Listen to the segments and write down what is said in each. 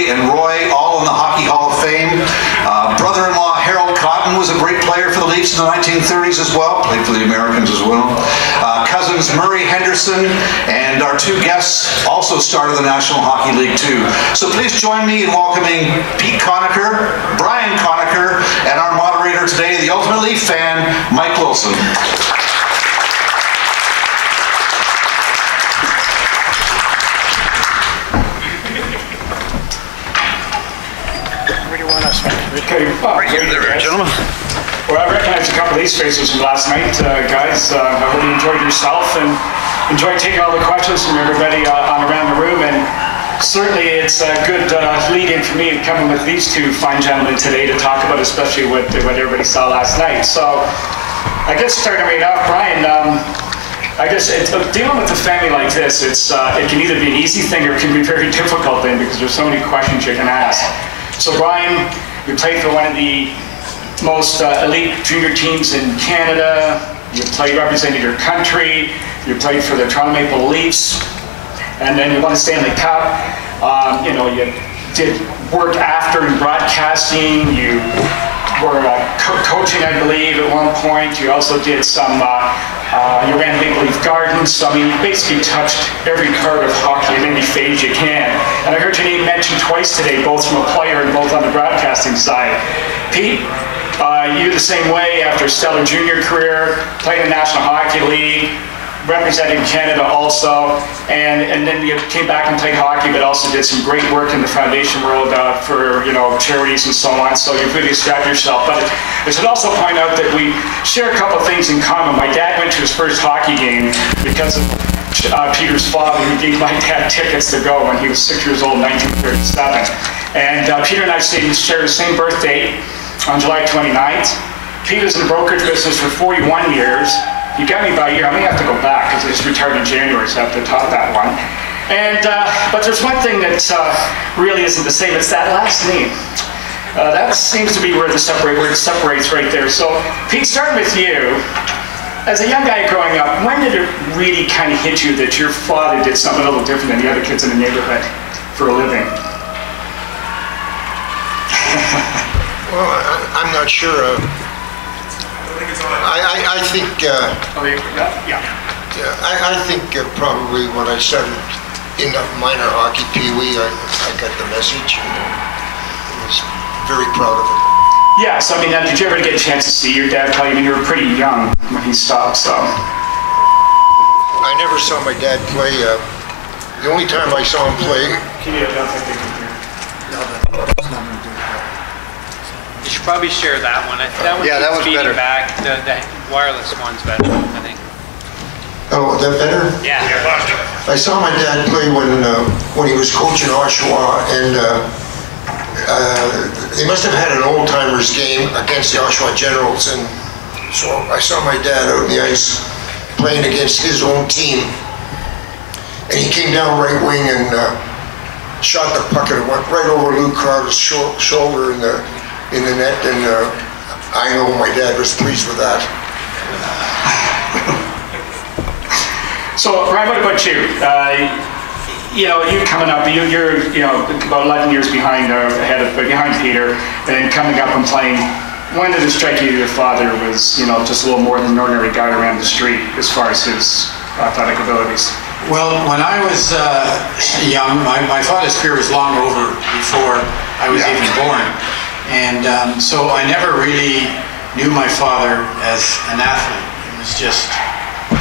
Charlie and Roy, all in the Hockey Hall of Fame. Brother-in-law Harold Cotton was a great player for the Leafs in the 1930s as well, played for the Americans as well. Cousins Murray Henderson and our two guests also started the National Hockey League too. So please join me in welcoming Pete Conacher, Brian Conacher, and our moderator today, the ultimate Leaf fan, Mike Wilson. Okay, right here, gentlemen. Well, I recognize a couple of these faces from last night, guys. I hope you enjoyed yourself and enjoyed taking all the questions from everybody on around the room. And certainly it's a good lead-in for me coming with these two fine gentlemen today to talk about, especially what everybody saw last night. So I guess starting right off, Brian. I guess dealing with a family like this, it can either be an easy thing or it can be very difficult thing because there's so many questions you can ask. So Brian, you played for one of the most elite junior teams in Canada. You played representing your country. You played for the Toronto Maple Leafs, and then you won the Stanley Cup. You know, you did work after in broadcasting. You were coaching, I believe, at one point. You also did some. You ran Maple Leaf Gardens. So, I mean, you basically touched every part of hockey in any phase you can. And I heard your name mentioned twice today, both from a player and both on the broadcasting side. Pete, you the same way after a stellar junior career, played in the National Hockey League, representing Canada also, and then you came back and played hockey, but also did some great work in the foundation world for charities and so on. So you've really established yourself. But I should also point out that we share a couple of things in common. My dad went to his first hockey game because of Peter's father, who gave my dad tickets to go when he was 6 years old in 1937. And Peter and I share the same birthday on July 29th. Pete was in the brokerage business for 41 years. You got me by a year. I may have to go back because I just retired in January, so I have to top that one. And but there's one thing that really isn't the same. It's that last name. That seems to be where it separates right there. So Pete, starting with you, as a young guy growing up, when did it really kind of hit you that your father did something a little different than the other kids in the neighborhood for a living? Well, I'm not sure. I think. I think probably when I started in minor hockey, Pee-wee, I got the message and was very proud of it. Yeah. So I mean, did you ever get a chance to see your dad play? I mean, you were pretty young when he stopped. So. I never saw my dad play. The only time I saw him play. Can you? I don't think they can hear. You should probably share that one. That one that was better. Back. The wireless one's better, I think. Oh, that better? Yeah. I saw my dad play when he was coaching Oshawa, and they must have had an old-timers game against the Oshawa Generals, and so I saw my dad out on the ice playing against his own team, and he came down right wing and shot the puck, and it went right over Luke Crowder's shoulder in the net, and I know my dad was pleased with that. So, Ryan, what about you? You coming up, you're about 11 years behind Peter, and coming up and playing. When did it strike you your father was, just a little more than an ordinary guy around the street as far as his athletic abilities? Well, when I was young, my father's career was long over before I was even born. And so I never really knew my father as an athlete. It was just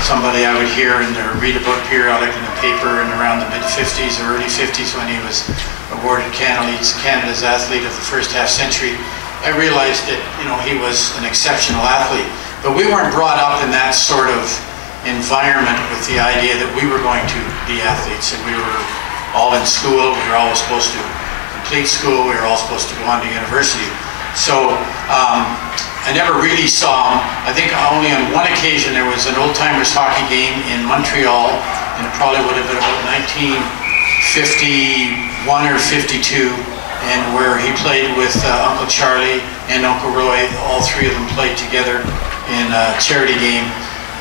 somebody I would hear and read about periodic in the paper in around the mid-50s or early 50s when he was awarded Canada's athlete of the first half century. I realized that he was an exceptional athlete. But we weren't brought up in that sort of environment with the idea that we were going to be athletes, and we were all in school. We were always supposed to complete school. We were all supposed to go on to university. So I never really saw him. I think only on one occasion there was an old-timers hockey game in Montreal, and it probably would have been about 1951 or 52, and where he played with Uncle Charlie and Uncle Roy. All three of them played together in a charity game,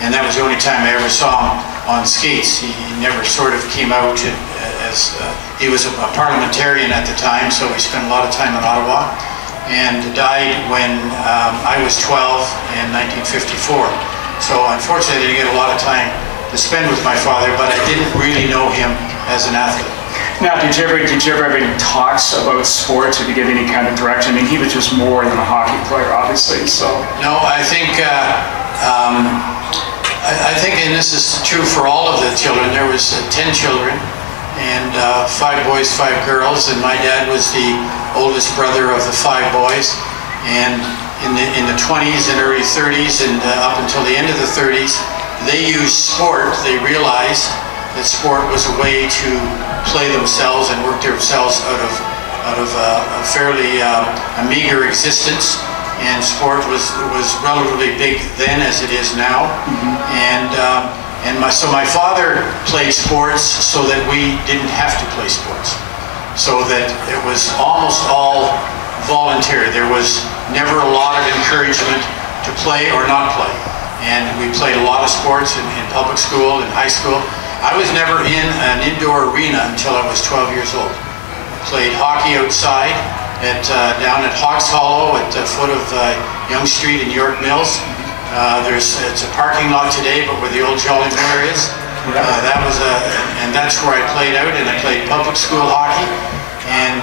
and that was the only time I ever saw him on skates. He never sort of came out he was a parliamentarian at the time, so we spent a lot of time in Ottawa, and died when I was 12 in 1954. So unfortunately, I didn't get a lot of time to spend with my father, but I didn't really know him as an athlete. Now, did you ever have any talks about sports, or to give any kind of direction? I mean, he was just more than a hockey player, obviously. So no, I think, and this is true for all of the children. There was 10 children, and 5 boys, 5 girls, and my dad was the oldest brother of the 5 boys. And in the 20s and early 30s, and up until the end of the 30s, they used sport. They realized that sport was a way to play themselves and work themselves out of a fairly a meager existence, and sport was relatively big then as it is now. So my father played sports so that we didn't have to play sports, so that it was almost all voluntary. There was never a lot of encouragement to play or not play, and we played a lot of sports in public school and high school. I was never in an indoor arena until I was 12 years old. I played hockey outside down at Hawks Hollow at the foot of Yonge Street in York Mills. It's a parking lot today, but where the old Jolly Miller is, and that's where I played out. And I played public school hockey, and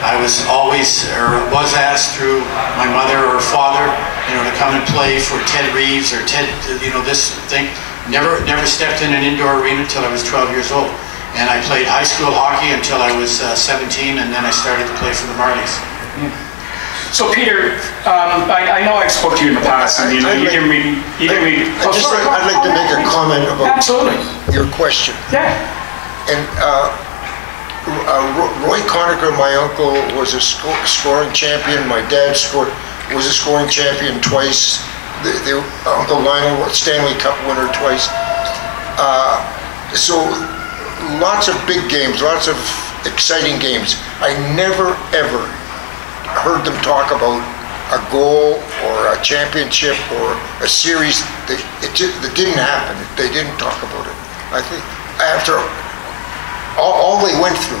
I was asked through my mother or father, to come and play for Ted Reeves or Ted, this thing. Never stepped in an indoor arena until I was 12 years old. And I played high school hockey until I was 17, and then I started to play for the Marlies. So Peter, I know I spoke to you in the past, and you didn't really. I'd like to make a comment about your question. Yeah. And Roy Conacher, my uncle, was a scoring champion. My dad was a scoring champion twice. Uncle Lionel, Stanley Cup winner twice. So lots of big games, lots of exciting games. I never ever heard them talk about a goal or a championship or a series. It didn't happen. They didn't talk about it. I think after all they went through,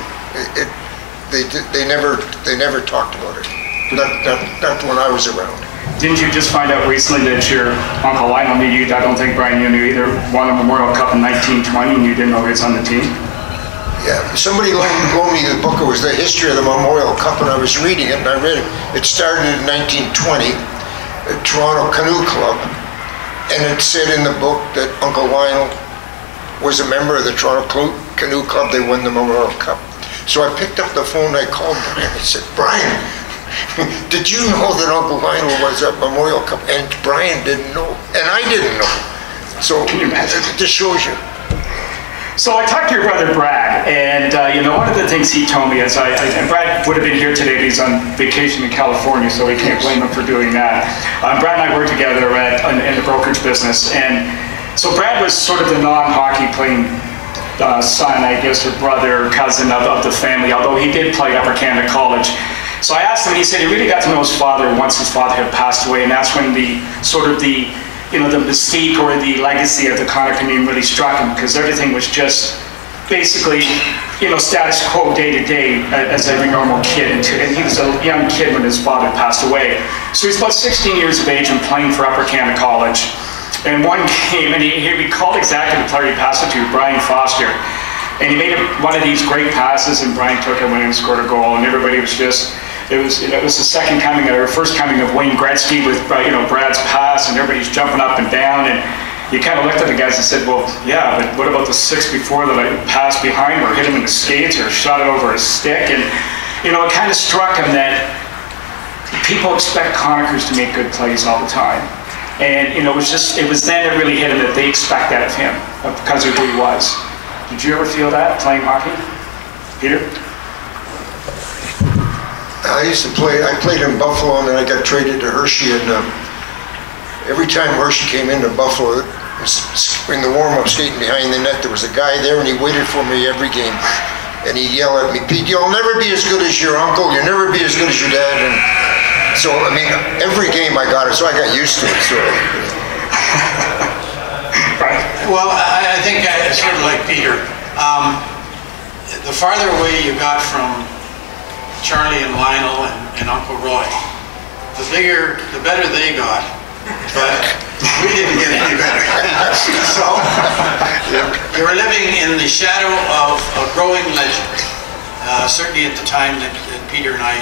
they never talked about it. Not when I was around. Didn't you just find out recently that your Uncle Lionel knew you? I don't think, Brian, you knew either. Won a Memorial Cup in 1920 and you didn't know he was on the team? Yeah, somebody loaned me the book. It was the history of the Memorial Cup, and I was reading it, and I read it. It started in 1920 at Toronto Canoe Club, and it said in the book that Uncle Lionel was a member of the Toronto Canoe Club. They won the Memorial Cup. So I picked up the phone, I called Brian, and said, Brian, did you know that Uncle Lionel was at Memorial Cup? And Brian didn't know, and I didn't know. So it just shows you. So I talked to your brother Brad, and one of the things he told me is, and Brad would have been here today, but he's on vacation in California, so we can't blame him for doing that. Brad and I worked together in the brokerage business, and so Brad was sort of the non-hockey playing son, I guess, or brother, cousin of the family, although he did play Upper Canada College. So I asked him, and he said he really got to know his father once his father had passed away, and that's when the mystique or the legacy of the Conacher name really struck him, because everything was just basically, status quo day to day as every normal kid. And he was a young kid when his father passed away. So he's about 16 years of age and playing for Upper Canada College. And one game, and he recalled exactly the player he passed it to, Brian Foster. And he made one of these great passes, and Brian took it when he scored a goal, and everybody was just, it was the second coming, or first coming of Wayne Gretzky with Brad's pass, and everybody's jumping up and down, and you kind of looked at the guys and said, well, yeah, but what about the 6 before that I passed behind, or hit him in the skates, or shot it over his stick? And it kind of struck him that people expect Conachers to make good plays all the time. And it was then it really hit him that they expect that of him because of who he was. Did you ever feel that playing hockey, Peter? I played in Buffalo, and then I got traded to Hershey, and every time Hershey came into Buffalo, in the warm-up skating behind the net, there was a guy there, and he waited for me every game. And he'd yell at me, Pete, you'll never be as good as your uncle, you'll never be as good as your dad. And so, every game I got it, so I got used to it. So. Well, I think sort of like Peter. the farther away you got from Charlie and Lionel and Uncle Roy, the better they got, but we didn't get any better. So you were living in the shadow of a growing legend, certainly at the time that Peter and I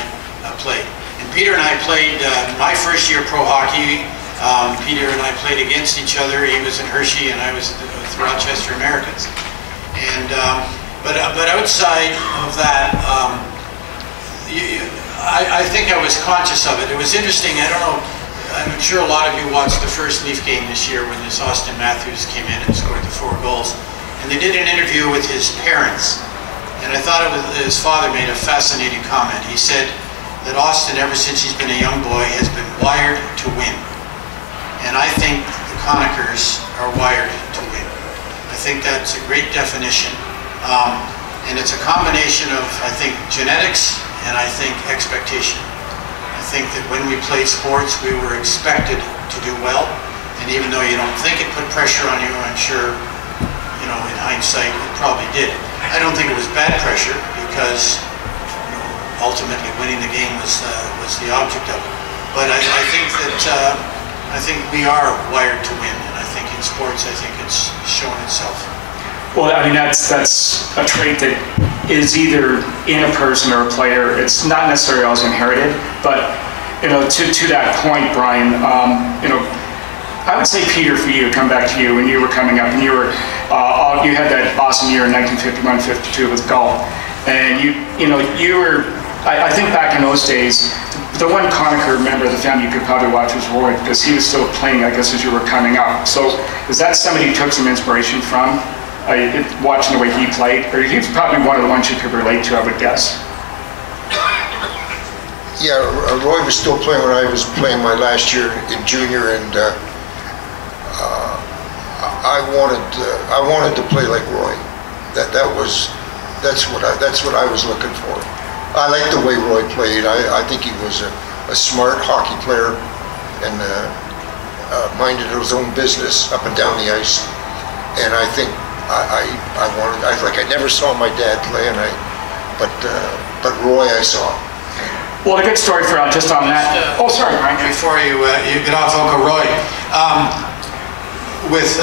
played. And Peter and I played my first year pro hockey. Peter and I played against each other. He was in Hershey and I was with Rochester Americans. And but outside of that, I think I was conscious of it. It was interesting. I don't know. I'm sure a lot of you watched the first Leaf game this year when this Austin Matthews came in and scored the 4 goals. And they did an interview with his parents. And I thought his father made a fascinating comment. He said that Austin, ever since he's been a young boy, has been wired to win. And I think the Conachers are wired to win. I think that's a great definition. And it's a combination of, I think, genetics and I think expectation. I think that when we played sports, we were expected to do well. And even though you don't think it put pressure on you, I'm sure, you know, in hindsight, it probably did. I don't think it was bad pressure because, you know, ultimately winning the game was the object of it. But I think that I think we are wired to win, and I think in sports, I think it's shown itself. Well, I mean, that's a trait that is either in a person or a player. It's not necessarily always inherited, but, you know, to that point, Brian, you know, I would say, Peter, for you, come back to you when you were coming up, and you had that awesome year in 1951-52 with Galt, and you were, I think back in those days, the one Conacher member of the family you could probably watch was Roy, because he was still playing, I guess, as you were coming up. So is that somebody you took some inspiration from, watching the way he played? Or he was probably one of the ones you could relate to, I would guess. Yeah, Roy was still playing when I was playing my last year in junior, and I wanted to play like Roy. That's what I was looking for. I like the way Roy played. I think he was a smart hockey player and minded his own business up and down the ice. And I think I never saw my dad play, but Roy I saw. Well, a good story for just on that. Oh, sorry, Brian. Before you get off Uncle Roy, with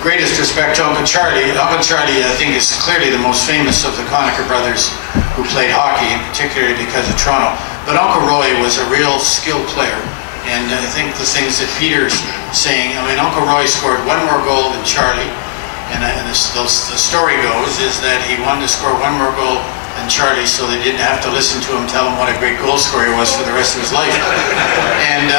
greatest respect to Uncle Charlie I think is clearly the most famous of the Conacher brothers who played hockey, and particularly because of Toronto. But Uncle Roy was a real skilled player, and I think the things that Peter's saying, I mean, Uncle Roy scored 1 more goal than Charlie, and the story goes is that he wanted to score 1 more goal than Charlie so they didn't have to listen to him tell him what a great goal scorer he was for the rest of his life. And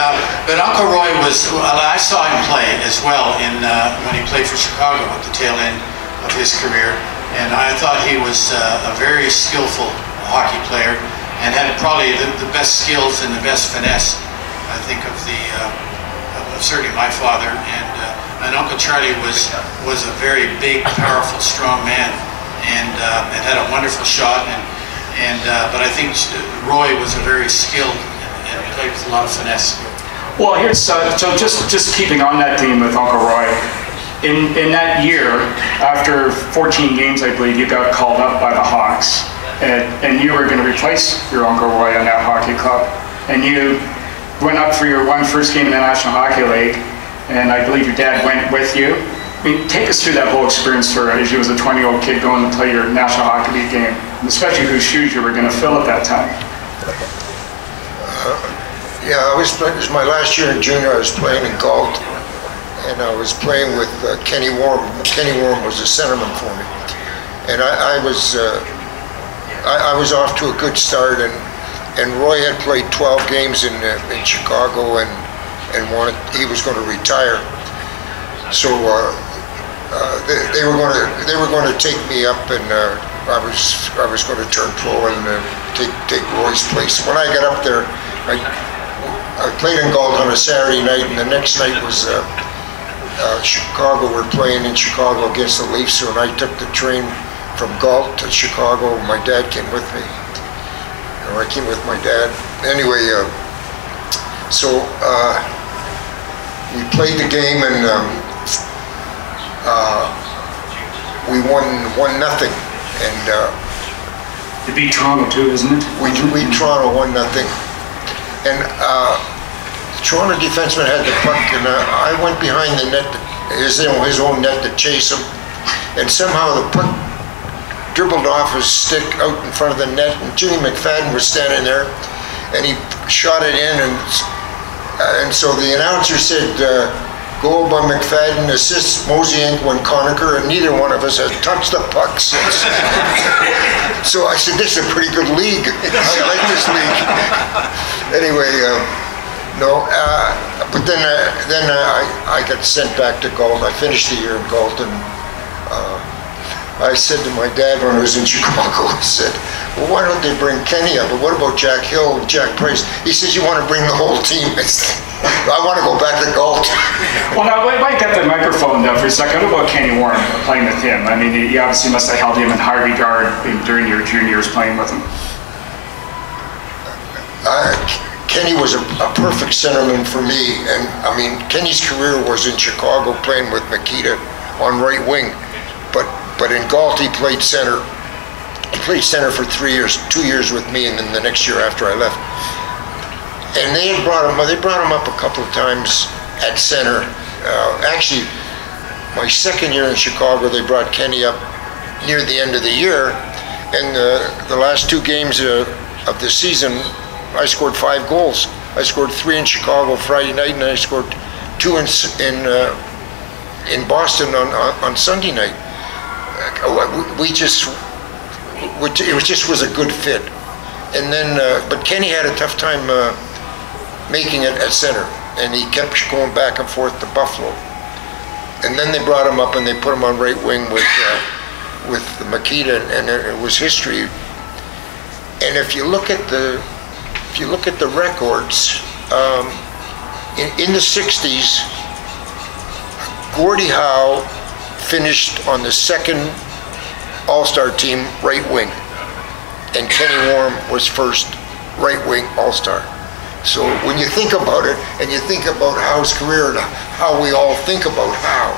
but Uncle Roy was, I saw him play as well when he played for Chicago at the tail end of his career, and I thought he was a very skillful hockey player and had probably the best skills and the best finesse, I think, of certainly my father. And Uncle Charlie was a very big, powerful, strong man, and had a wonderful shot. But I think Roy was a very skilled and played with a lot of finesse. Well, here's so just keeping on that theme with Uncle Roy. In that year, after 14 games, I believe, you got called up by the Hawks, and you were going to replace your Uncle Roy on that hockey club, and you went up for your first game in the National Hockey League. And I believe your dad went with you. I mean, take us through that whole experience for as you was a 20-year-old kid going to play your National Hockey League game, especially whose shoes you were going to fill at that time. Yeah, it was my last year in junior. I was playing in Galt, and I was playing with Kenny Worm. Kenny Worm was a centerman for me, and I was off to a good start. And Roy had played 12 games in Chicago, and he was going to retire, so they were going to take me up, and I was going to turn pro and take Roy's place. When I got up there, I played in Galt on a Saturday night, and the next night was Chicago. We're playing in Chicago against the Leafs, and I took the train from Galt to Chicago. My dad came with me. I came with my dad. Anyway, so we played the game, and we won 1-0. And They beat Toronto too, isn't it? We beat Toronto 1-0. And Toronto defenseman had the puck, and I went behind the net, his own net, to chase him. And somehow the puck dribbled off his stick out in front of the net, and Jimmy McFadden was standing there, and he shot it in, and so the announcer said, goal by McFadden, assist Mosienko and Conacher, and neither one of us has touched the puck since. So I said, this is a pretty good league. I like this league. Anyway, no, but then I got sent back to Galt. I finished the year in Galt, and I said to my dad when I was in Chicago, I said, well, why don't they bring Kenny up? But what about Jack Hill and Jack Price? He says, you want to bring the whole team? I said, I want to go back to Galt. Well, now, I might get the microphone down for a second. What about Kenny Warren, playing with him? I mean, you obviously must have held him in high regard during your junior years playing with him. Kenny was a perfect centerman for me. And, I mean, Kenny's career was in Chicago playing with Makita on right wing. But in Galt, he played center. He played center for 3 years, 2 years with me, and then the next year after I left. And they brought him up a couple of times at center. Actually, my second year in Chicago, they brought Kenny up near the end of the year, and the last 2 games of the season, I scored 5 goals. I scored 3 in Chicago Friday night, and I scored 2 in Boston on Sunday night. It just was a good fit. And then, but Kenny had a tough time making it at center, and he kept going back and forth to Buffalo. And then they brought him up and they put him on right wing with Makita, and it was history. And if you look at the records, in the 60s, Gordie Howe finished on the second All-Star team right wing, and Kenny Warren was first right wing All-Star. So when you think about it, and you think about Howe's career and how we all think about Howe,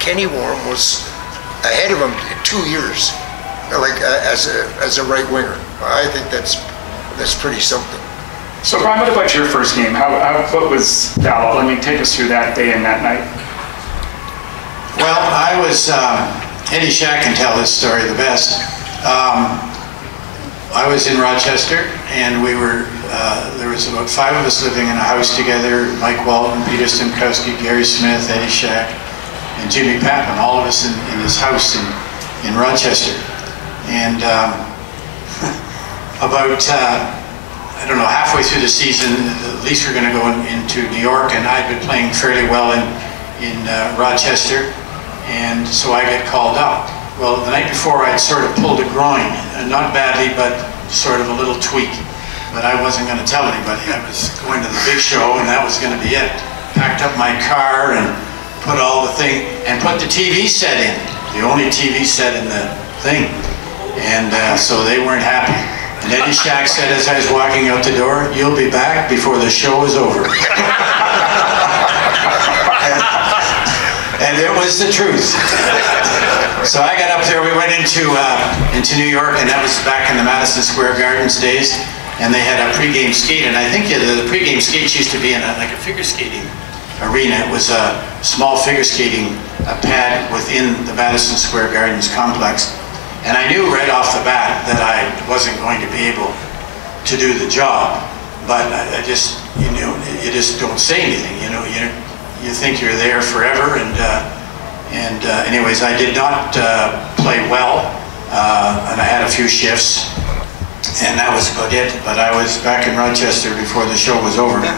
Kenny Warren was ahead of him 2 years, like as a right winger. I think that's pretty something. So Brian, what about your first game? What was that? Let me take us through that day and that night. Well, I was, Eddie Shea can tell this story the best. I was in Rochester, and we were, there was about 5 of us living in a house together: Mike Walton, Peter Stemkowski, Gary Smith, Eddie Shea, and Jimmy Papin, all of us in this house in Rochester. And about, I don't know, halfway through the season, the Leafs were going to go into New York, and I'd been playing fairly well in Rochester, and so I got called up. Well, the night before, I'd sort of pulled a groin, not badly, but sort of a little tweak. But I wasn't going to tell anybody. I was going to the big show, and that was going to be it. Packed up my car and put all the thing, and put the TV set in, the only TV set in the thing. And so they weren't happy. And Eddie Shea said as I was walking out the door, "You'll be back before the show is over." And it was the truth. So I got up there, we went into New York, and that was back in the Madison Square Gardens days, and they had a pregame skate, and I think the pregame skates used to be in like a figure skating arena. It was a small figure skating pad within the Madison Square Gardens complex, and I knew right off the bat that I wasn't going to be able to do the job, but I just, you know, you just don't say anything, you know, you think you're there forever, and anyways, I did not play well, and I had a few shifts, and that was about it. But I was back in Rochester before the show was over. Now,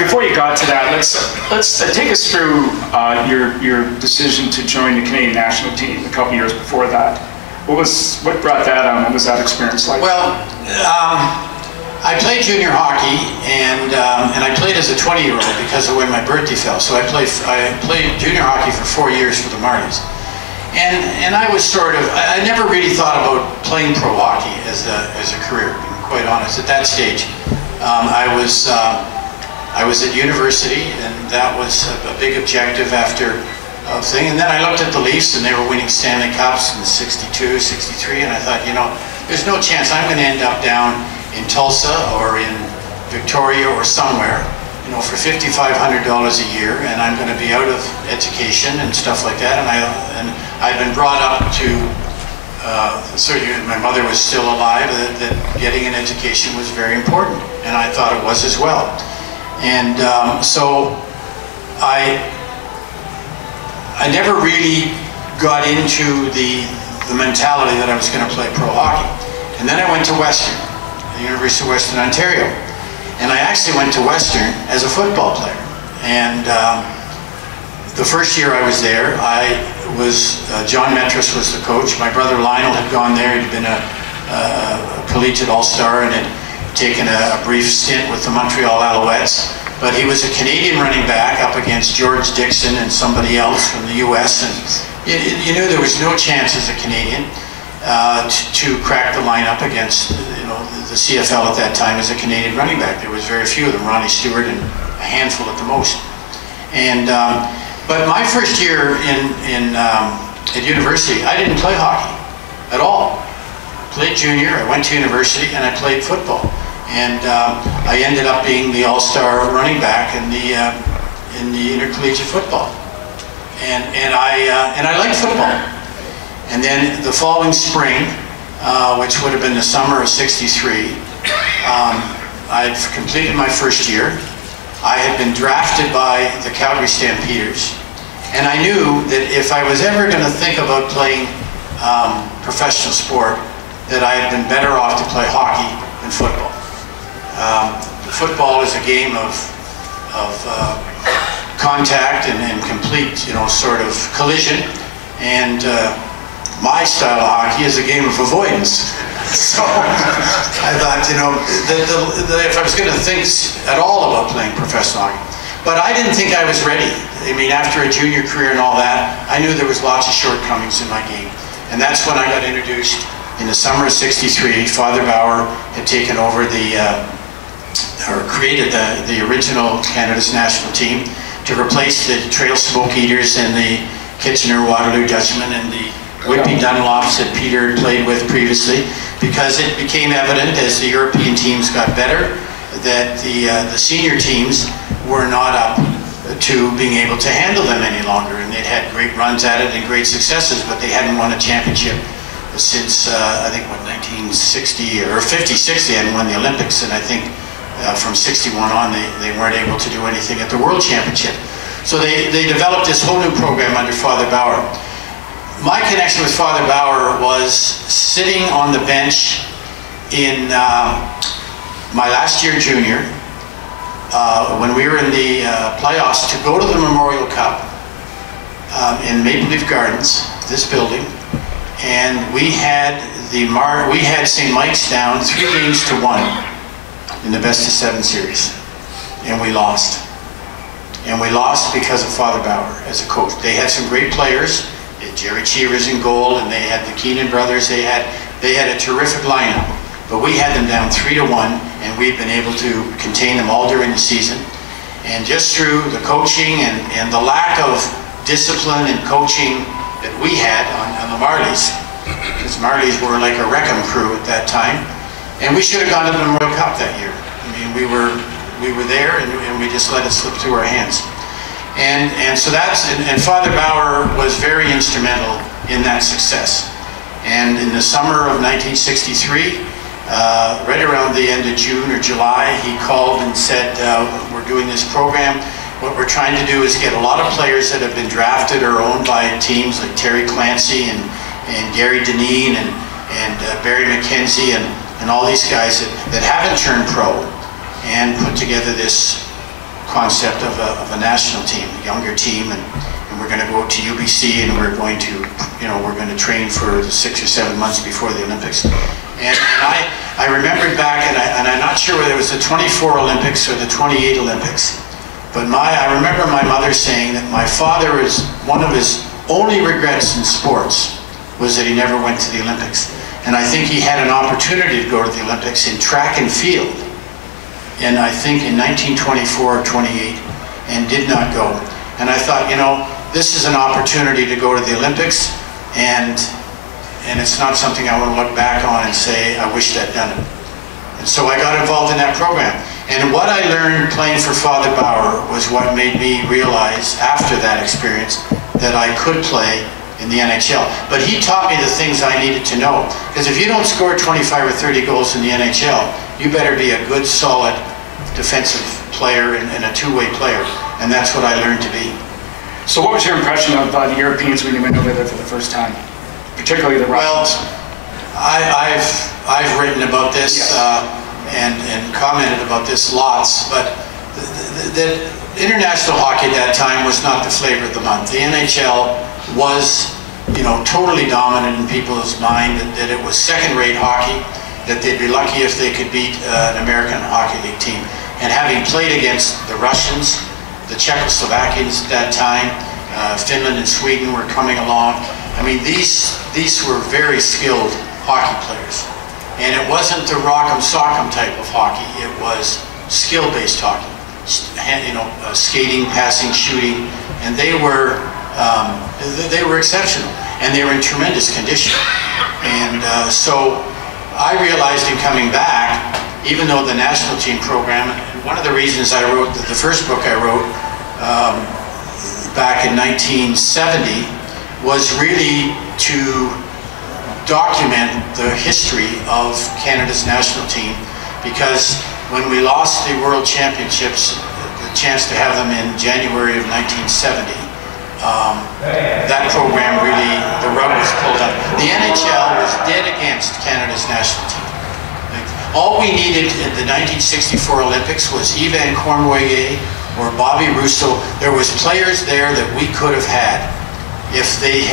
before you got to that, let's take us through your decision to join the Canadian national team a couple years before that. What brought that on? What was that experience like? Well, I played junior hockey, and I played as a 20-year-old because of when my birthday fell. So I played junior hockey for 4 years for the Marlies, and I was sort of, I never really thought about playing pro hockey as a career, to be quite honest. At that stage, I was at university, and that was a big objective after thing. And then I looked at the Leafs, and they were winning Stanley Cups in '62, '63, and I thought, you know, there's no chance I'm going to end up down in Tulsa or in Victoria or somewhere, you know, for $5,500 a year, and I'm going to be out of education and stuff like that. And I'd been brought up to, my mother was still alive, that getting an education was very important, and I thought it was as well. And so I never really got into the mentality that I was going to play pro hockey. And then I went to Western, the University of Western Ontario. And I actually went to Western as a football player. And the first year I was there, John Metris was the coach. My brother Lionel had gone there. He'd been a collegiate all-star and had taken a brief stint with the Montreal Alouettes. But he was a Canadian running back up against George Dixon and somebody else from the US. And you knew there was no chance as a Canadian to crack the lineup against, you know, the CFL at that time as a Canadian running back. There was very few of them, Ronnie Stewart and a handful at the most. And but my first year at university, I didn't play hockey at all. Played junior, I went to university, and I played football. And I ended up being the all-star running back in the intercollegiate football. And I liked football. And then the following spring, which would have been the summer of '63, I'd completed my first year. I had been drafted by the Calgary Stampeders. And I knew that if I was ever going to think about playing professional sport, that I had been better off to play hockey than football. Football is a game of contact and complete, you know, sort of collision. And my style of hockey is a game of avoidance. So I thought, you know, that if I was going to think at all about playing professional hockey. But I didn't think I was ready. I mean, after a junior career and all that, I knew there was lots of shortcomings in my game. And that's when I got introduced in the summer of '63. Father Bauer had taken over or created the original Canada's national team to replace the Trail Smoke Eaters and the Kitchener-Waterloo Dutchmen and the Whitby Dunlops that Peter had played with previously, because it became evident as the European teams got better that the senior teams were not up to being able to handle them any longer, and they'd had great runs at it and great successes, but they hadn't won a championship since I think what, 1960 or 50-60 they hadn't won the Olympics, and I think from '61 on they weren't able to do anything at the World Championship. So they developed this whole new program under Father Bauer. My connection with Father Bauer was sitting on the bench in my last year junior, when we were in the playoffs to go to the Memorial Cup in Maple Leaf Gardens, this building, and we had St. Mike's down 3-1 in the best-of-7 series, and we lost. And we lost because of Father Bauer as a coach. They had some great players. They had Jerry Cheevers in goal, and they had the Keenan brothers. They had a terrific lineup, but we had them down 3-1, and we've been able to contain them all during the season. And just through the coaching and the lack of discipline and coaching that we had on the Marlies, because Marlies were like a wrecking crew at that time, and we should have gone to the Memorial Cup that year. I mean, we were there, and we just let it slip through our hands. And so and Father Bauer was very instrumental in that success. And in the summer of 1963, right around the end of June or July, he called and said, we're doing this program. What we're trying to do is get a lot of players that have been drafted or owned by teams like Terry Clancy and Gary Deneen and Barry McKenzie and all these guys that haven't turned pro, and put together this concept of a national team, a younger team, and we're going to go to UBC, and we're going to train for the 6 or 7 months before the Olympics. And I remembered back, and I'm not sure whether it was the 24 Olympics or the 28 Olympics, but I remember my mother saying that my father one of his only regrets in sports was that he never went to the Olympics. And I think he had an opportunity to go to the Olympics in track and field, and I think in 1924 or 28, and did not go. And I thought, you know, this is an opportunity to go to the Olympics, and it's not something I want to look back on and say, I wished I'd done it. And so I got involved in that program. And what I learned playing for Father Bauer was what made me realize after that experience that I could play in the NHL. But he taught me the things I needed to know. Because if you don't score 25 or 30 goals in the NHL, you better be a good, solid defensive player and a two-way player. And that's what I learned to be. So what was your impression of the Europeans when you went over there for the first time? Particularly the Russians? Well, I've written about this, yes. And commented about this lots, but the international hockey at that time was not the flavor of the month. The NHL was, you know, totally dominant in people's mind, that it was second-rate hockey, that they'd be lucky if they could beat an American Hockey League team. And having played against the Russians, the Czechoslovakians at that time, Finland and Sweden were coming along. I mean, these were very skilled hockey players. And it wasn't the rock'em sock'em type of hockey. It was skill-based hockey. You know, skating, passing, shooting, and they were exceptional, and they were in tremendous condition. And so I realized in coming back, even though the national team program, one of the reasons I wrote the first book I wrote back in 1970 was really to document the history of Canada's national team, because when we lost the World Championships, the chance to have them in January of 1970, that program really, the rug was pulled up. The NHL was dead against Canada's national team. All we needed in the 1964 Olympics was Yvan Cournoyer or Bobby Rousseau. There was players there that we could have had if the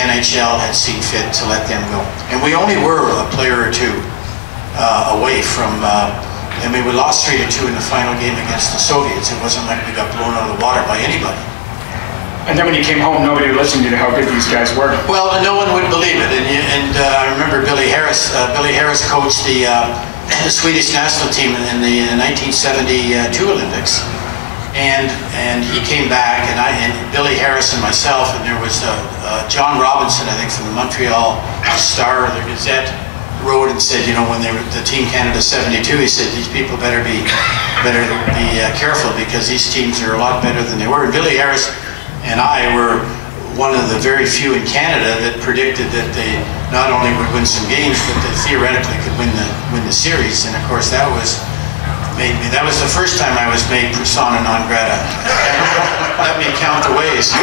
NHL had seen fit to let them go. And we only were a player or two away from, I mean, we lost 3-2 in the final game against the Soviets. It wasn't like we got blown out of the water by anybody. And then when you came home, nobody listened to how good these guys were. Well, no one would believe it. And I remember Billy Harris. Billy Harris coached the Swedish national team in the 1972 Olympics. And he came back, and Billy Harris and myself, and there was John Robinson, I think, from the Montreal Star or the Gazette, wrote and said, you know, when they were the Team Canada 72, he said, these people better be careful, because these teams are a lot better than they were. And Billy Harris and I were one of the very few in Canada that predicted that they not only would win some games, but they theoretically could win the series. And of course, that was the first time I was made persona non grata. Let me count the ways.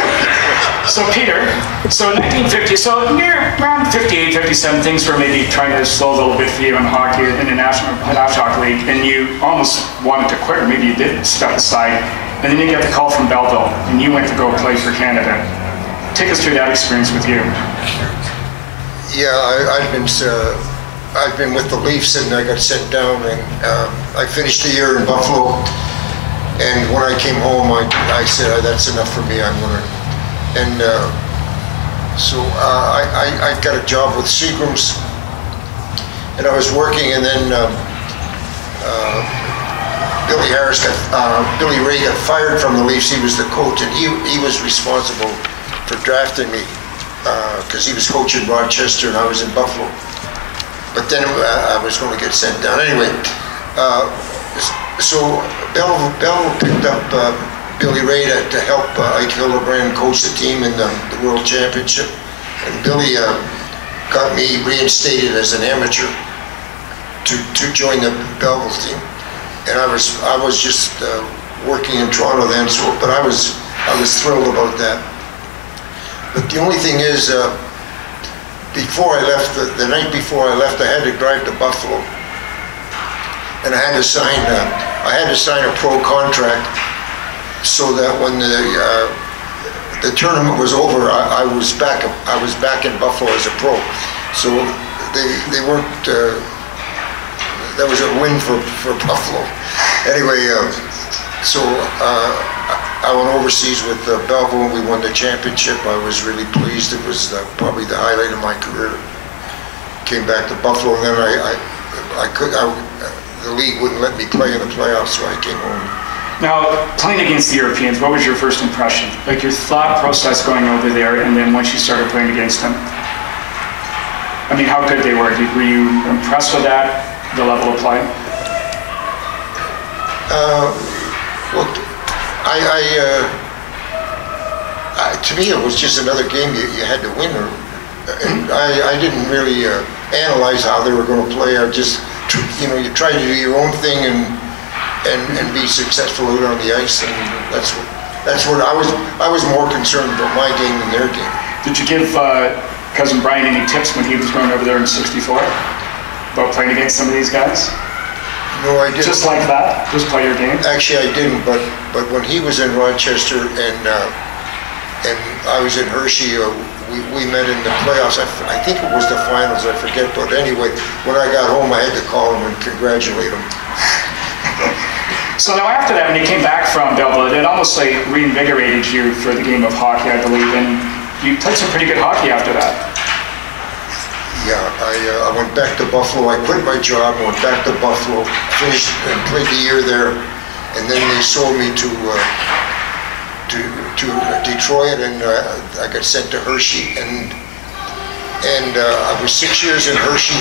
So Peter, so in 1950, so near around 58, 57, things were maybe trying to slow a little bit for you in hockey, in the National Hockey League, and you almost wanted to quit, or maybe you did step aside, and then you get the call from Belleville, and you went to go play for Canada. Take us through that experience with you. Yeah, I've been with the Leafs, and I got sent down, and I finished the year in Buffalo. And when I came home, I said, that's enough for me. I'm gonna, and so I got a job with Seagram's, and I was working, and then Billy Ray got fired from the Leafs. He was the coach, and he was responsible for drafting me because he was coaching Rochester, and I was in Buffalo. But then I was going to get sent down. Anyway, so Belleville picked up Billy Ray to help Ike Hildebrand coach the team in the World Championship. And Billy got me reinstated as an amateur to join the Belleville team. And I was just working in Toronto then, but I was thrilled about that. But the only thing is, before I left, the night before I left, I had to drive to Buffalo, and I had to sign a pro contract, so that when the tournament was over, I was back in Buffalo as a pro. So they weren't. That was a win for Buffalo. Anyway, so I went overseas with Belleville, and we won the championship. I was really pleased. It was probably the highlight of my career. Came back to Buffalo, and then the league wouldn't let me play in the playoffs, so I came home. Now, playing against the Europeans, what was your first impression? Like your thought process going over there, and then once you started playing against them? I mean, how good they were. Were you impressed with that, the level of play? Well, to me, it was just another game you had to win. And I didn't really analyze how they were going to play. I just, you try to do your own thing and be successful out on the ice, and that's what I was more concerned about my game than their game. Did you give Cousin Brian any tips when he was going over there in '64 about playing against some of these guys? No, I didn't. Just like that? Just play your game? Actually, I didn't. But when he was in Rochester and I was in Hershey, we met in the playoffs. I think it was the finals. I forget. But anyway, when I got home, I had to call him and congratulate him. So now after that, when you came back from Belleville, it almost like reinvigorated you for the game of hockey, I believe, and you played some pretty good hockey after that. Yeah, I went back to Buffalo. I quit my job, went back to Buffalo, finished and played the year there, and then they sold me to Detroit, and I got sent to Hershey, and I was 6 years in Hershey.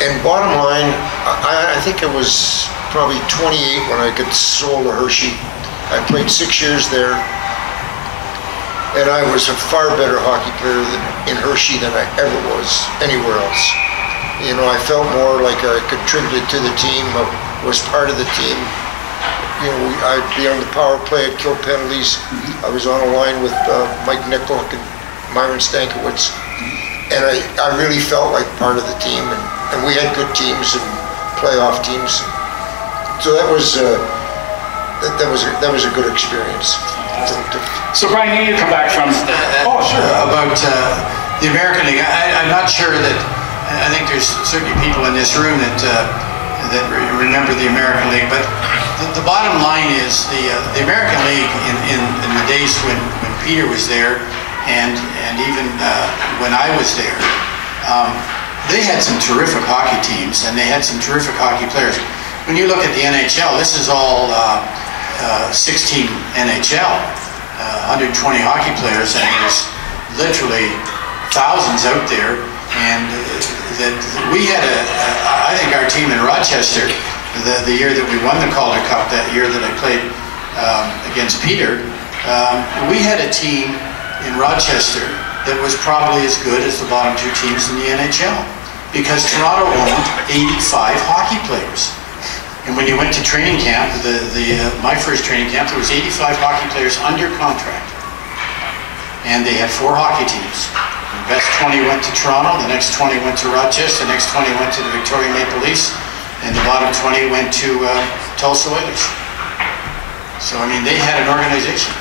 And bottom line, I think I was probably 28 when I got sold to Hershey. I played 6 years there, and I was a far better hockey player in Hershey than I ever was anywhere else. I felt more like I contributed to the team, I was part of the team. I'd be on the power play, I'd kill penalties. I was on a line with Mike Nichol and Myron Stankiewicz, and I really felt like part of the team, and we had good teams and playoff teams. So that was a good experience. So Brian, you need to come back from. Oh, sure. About the American League, I'm not sure that. I think there's certainly people in this room that remember the American League, but the bottom line is the American League in the days when Peter was there, and even when I was there, they had some terrific hockey teams, and they had some terrific hockey players. When you look at the NHL, this is all 16 NHL, 120 hockey players, and there's literally thousands out there. And that we had I think our team in Rochester, the year that we won the Calder Cup, that year that I played against Peter, we had a team in Rochester that was probably as good as the bottom two teams in the NHL, because Toronto owned 85 hockey players. And when you went to training camp, my first training camp, there was 85 hockey players under contract. And they had 4 hockey teams. The best 20 went to Toronto, the next 20 went to Rochester, the next 20 went to the Victoria Maple Leafs, and the bottom 20 went to Tulsa Oilers. So, I mean, they had an organization.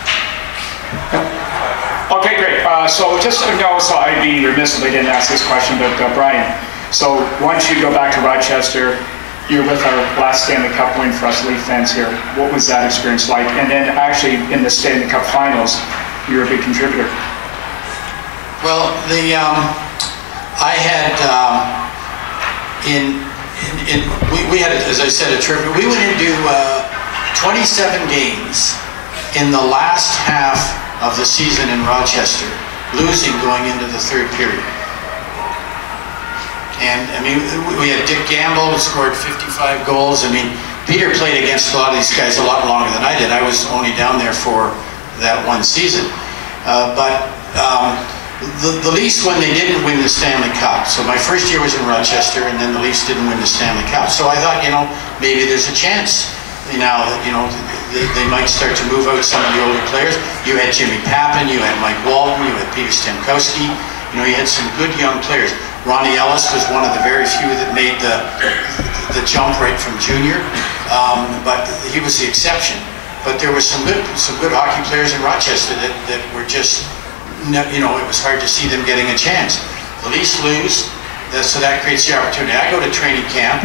Okay, great. So I'd be remiss if I didn't ask this question, but Brian, so once you go back to Rochester, you're with our last Stanley Cup win for us Leaf fans here. What was that experience like? And then actually in the Stanley Cup finals, you're a big contributor. Well, I had we had, as I said, a terrific. We went into 27 games in the last half of the season in Rochester, losing going into the third period. And I mean, we had Dick Gamble who scored 55 goals. I mean, Peter played against a lot of these guys a lot longer than I did. I was only down there for that one season. The Leafs, when they didn't win the Stanley Cup, so my first year was in Rochester, and then the Leafs didn't win the Stanley Cup. So I thought, maybe there's a chance now that, they might start to move out some of the older players. You had Jimmy Pappin, you had Mike Walton, you had Peter Stemkowski. You had some good young players. Ronnie Ellis was one of the very few that made the jump right from junior, but he was the exception. But there were some good hockey players in Rochester that were just, it was hard to see them getting a chance. The Leafs lose, so that creates the opportunity. I go to training camp,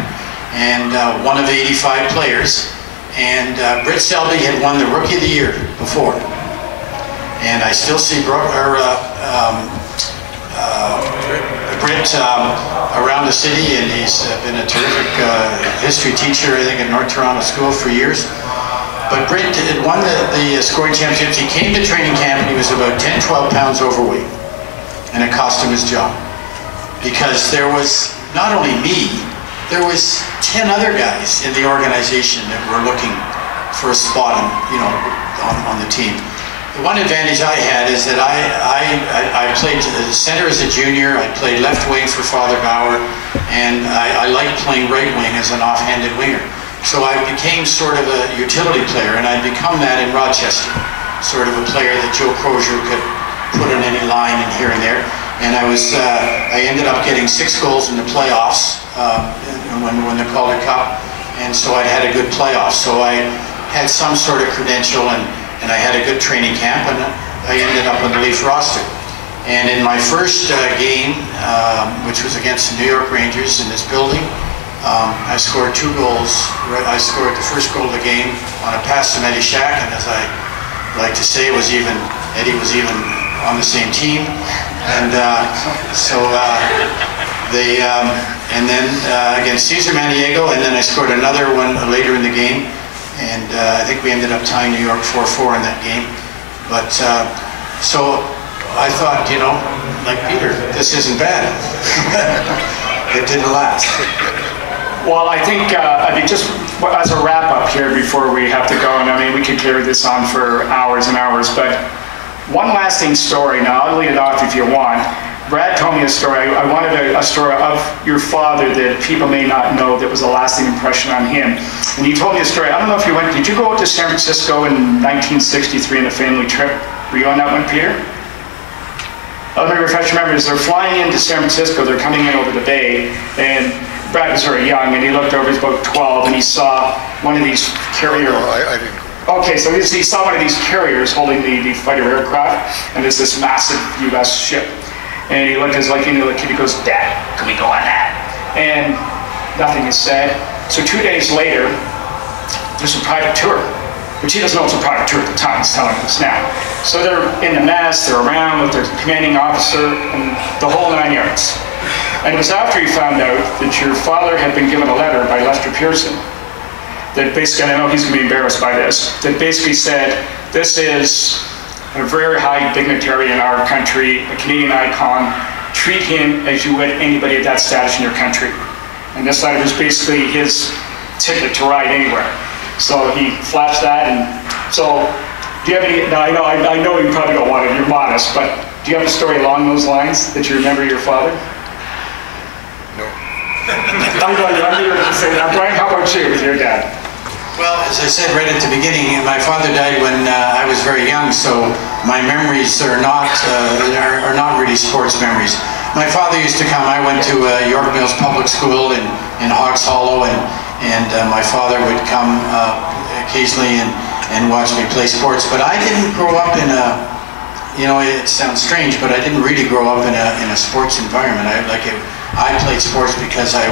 and one of 85 players, and Britt Selby had won the Rookie of the Year before. And I still see Britt around the city, and he's been a terrific history teacher, I think, at North Toronto School for years. But Britt had won the scoring championships. He came to training camp and he was about 10, 12 pounds overweight. And it cost him his job. Because there was not only me, there was 10 other guys in the organization that were looking for a spot on the team. The one advantage I had is that I played center as a junior, I played left wing for Father Bauer, and I liked playing right wing as an offhanded winger. So I became sort of a utility player, and I'd become that in Rochester. Sort of a player that Joe Crozier could put in any line and here and there. And I ended up getting 6 goals in the playoffs when they called it Cup, and so I had a good playoff. So I had some sort of credential, and I had a good training camp, and I ended up on the Leaf roster. And in my first game, which was against the New York Rangers in this building, I scored 2 goals. I scored the first goal of the game on a pass to Eddie Shack, and as I like to say, Eddie was even on the same team. And and then against Cesar Maniego, and then I scored another one later in the game. And I think we ended up tying New York 4-4 in that game. But so I thought, like Peter, this isn't bad. It didn't last. Well, I think, just as a wrap up here before we have to go, and we could carry this on for hours and hours, but one lasting story. Now, I'll lead it off if you want. Brad told me a story. I wanted a story of your father that people may not know that was a lasting impression on him. And he told me a story. I don't know if you did you go out to San Francisco in 1963 on a family trip? Were you on that one, Peter? Let me refresh your memories. They're flying into San Francisco. They're coming in over the bay. And Brad was very young, and he looked over, he's about 12, and he saw one of these carrier... I didn't. Okay, so he saw one of these carriers holding the fighter aircraft, and it's this massive U.S. ship. And he looked at his little kid, he goes, "Dad, can we go on that?" And nothing is said. So 2 days later, there's a private tour, which he doesn't know it's a private tour at the time, he's telling us now. So they're in the mess, they're around with their commanding officer, and the whole 9 yards. And it was after he found out that your father had been given a letter by Lester Pearson that basically, and I know he's going to be embarrassed by this, that basically said, this is a very high dignitary in our country, a Canadian icon, treat him as you would anybody of that status in your country. And this letter was basically his ticket to ride anywhere. So he flashed that, and so, do you have any, now I know you probably don't want it, you're modest, but do you have a story along those lines that you remember your father? No. I know you're going to say that. Brian, how about you with your dad? Well, as I said right at the beginning, my father died when I was very young, so my memories are not really sports memories. My father used to come. I went to York Mills Public School in Hoggs Hollow, and my father would come occasionally and watch me play sports. But I didn't grow up in a, it sounds strange, but I didn't really grow up in a sports environment. I played sports because I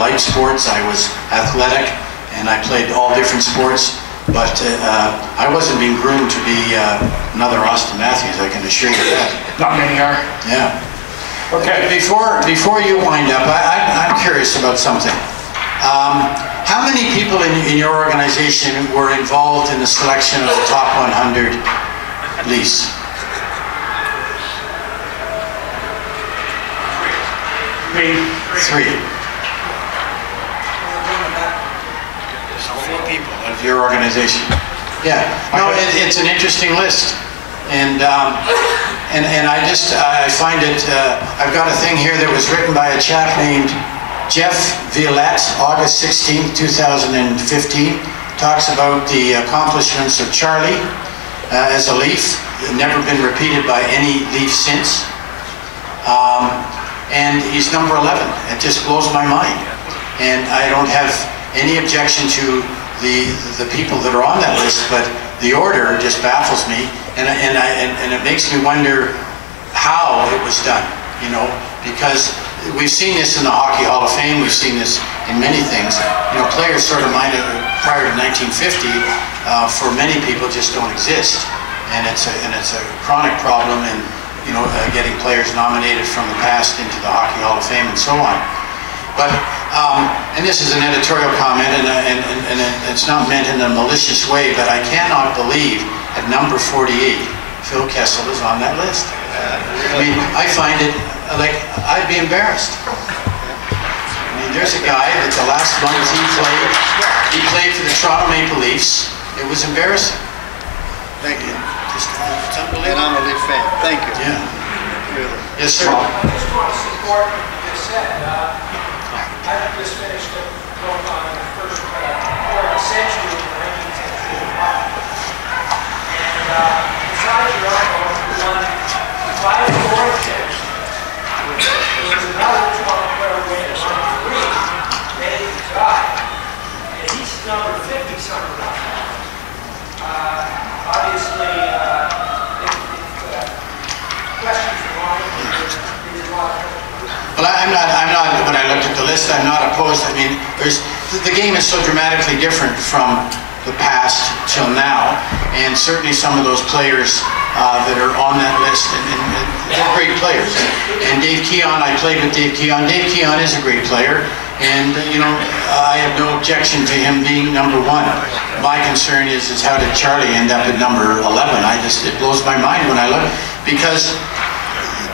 liked sports. I was athletic. And I played all different sports, but I wasn't being groomed to be another Austin Matthews, I can assure you that. Not many are. Yeah. Okay. Before you wind up, I'm curious about something. How many people in your organization were involved in the selection of the top 100 Leafs? 3. People of your organization. Yeah, no, it's an interesting list, and I find it. I've got a thing here that was written by a chap named Jeff Violette, August 16th, 2015. Talks about the accomplishments of Charlie as a Leaf, never been repeated by any Leaf since, and he's number 11. It just blows my mind, and I don't have any objection to the people that are on that list, but the order just baffles me, and it makes me wonder how it was done, because we've seen this in the Hockey Hall of Fame, we've seen this in many things. Players sort of minded prior to 1950, for many people just don't exist, and it's a chronic problem in getting players nominated from the past into the Hockey Hall of Fame and so on. But and this is an editorial comment, and it's not meant in a malicious way, but I cannot believe at number 48, Phil Kessel is on that list. I mean, I find it, like, I'd be embarrassed. I mean, there's a guy that the last month he played for the Toronto Maple Leafs. It was embarrassing. Thank you. It's unbelievable. And I'm a Leaf fan. Thank you. Yeah. Really. Yes, sir. I just want to support what you just said. I just finished a book on the first quarter century in the 19th century in hockey. And besides your uncle, who won 5 scholarships, there was another 12-player winner, number 3, Dave Guy. And he's number 50-something. Obviously, questions for Ron, there's a lot of. Well, I'm not, when I looked at the list, I'm not opposed. I mean, the game is so dramatically different from the past till now, and certainly some of those players that are on that list, and they're great players. And Dave Keon, I played with Dave Keon. Dave Keon is a great player, and you know, I have no objection to him being number 1. My concern is how did Charlie end up at number 11? It blows my mind when I look, because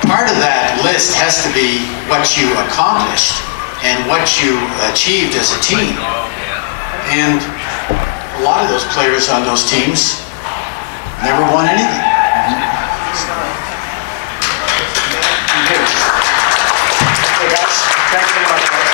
part of that list has to be what you accomplished and what you achieved as a team. And a lot of those players on those teams never won anything. Hey guys, thanks very much, guys.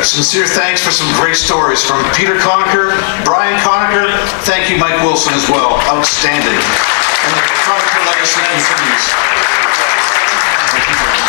Sincere thanks for some great stories from Peter Conacher, Brian Conacher. Thank you, Mike Wilson, as well. Outstanding. And the Conacher legacy continues. Thank you.